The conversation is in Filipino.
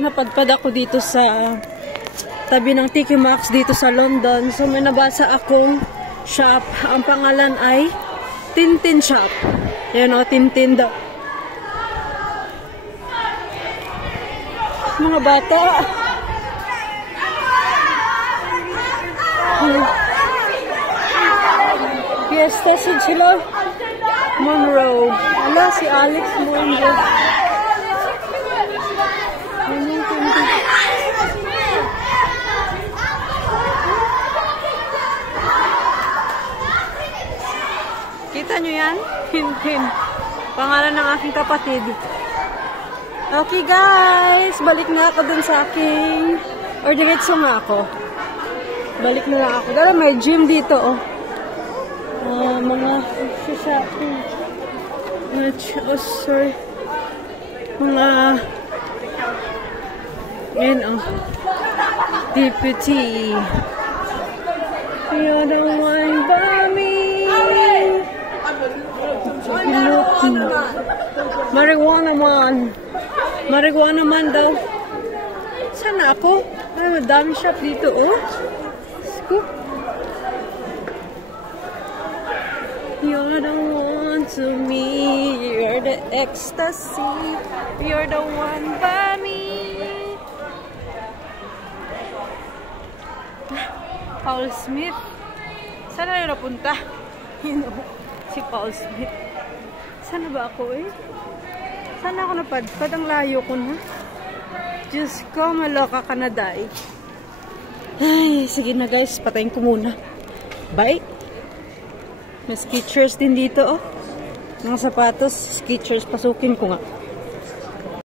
napadpad ako dito sa tabi ng TK Maxx dito sa London. So may nabasa akong shop. Ang pangalan ay Tintin Shop. Ayan o, Tintin daw. Mga bata. Fiesta sila. Monroe. Ala, si Alex Monroe. Kita nyo yan? Tintin. Pangalan ng aking kapatid. Okay guys, balik na ako dun sa aking, or diretso na ako. Balik na ako. Dahil may gym dito oh. Mga shopping. Mga yun oh. Deputy. You're the one by me. Marijuana man. Marijuana man daw. Sana ako? Ay, madami shop dito, oh. Scoop. You're the one to me. You're the ecstasy. You're the one by me. Paul Smith. Saan na napunta? You know, si Paul Smith. Sana ba ako eh? Sana ako napadpad. Ang layo ko na. Diyos ko, maloka ka na dahil. Ay, sige na guys. Patayin ko muna. Bye! May Skechers din dito oh. Mga sapatos, Skechers. Pasukin ko nga.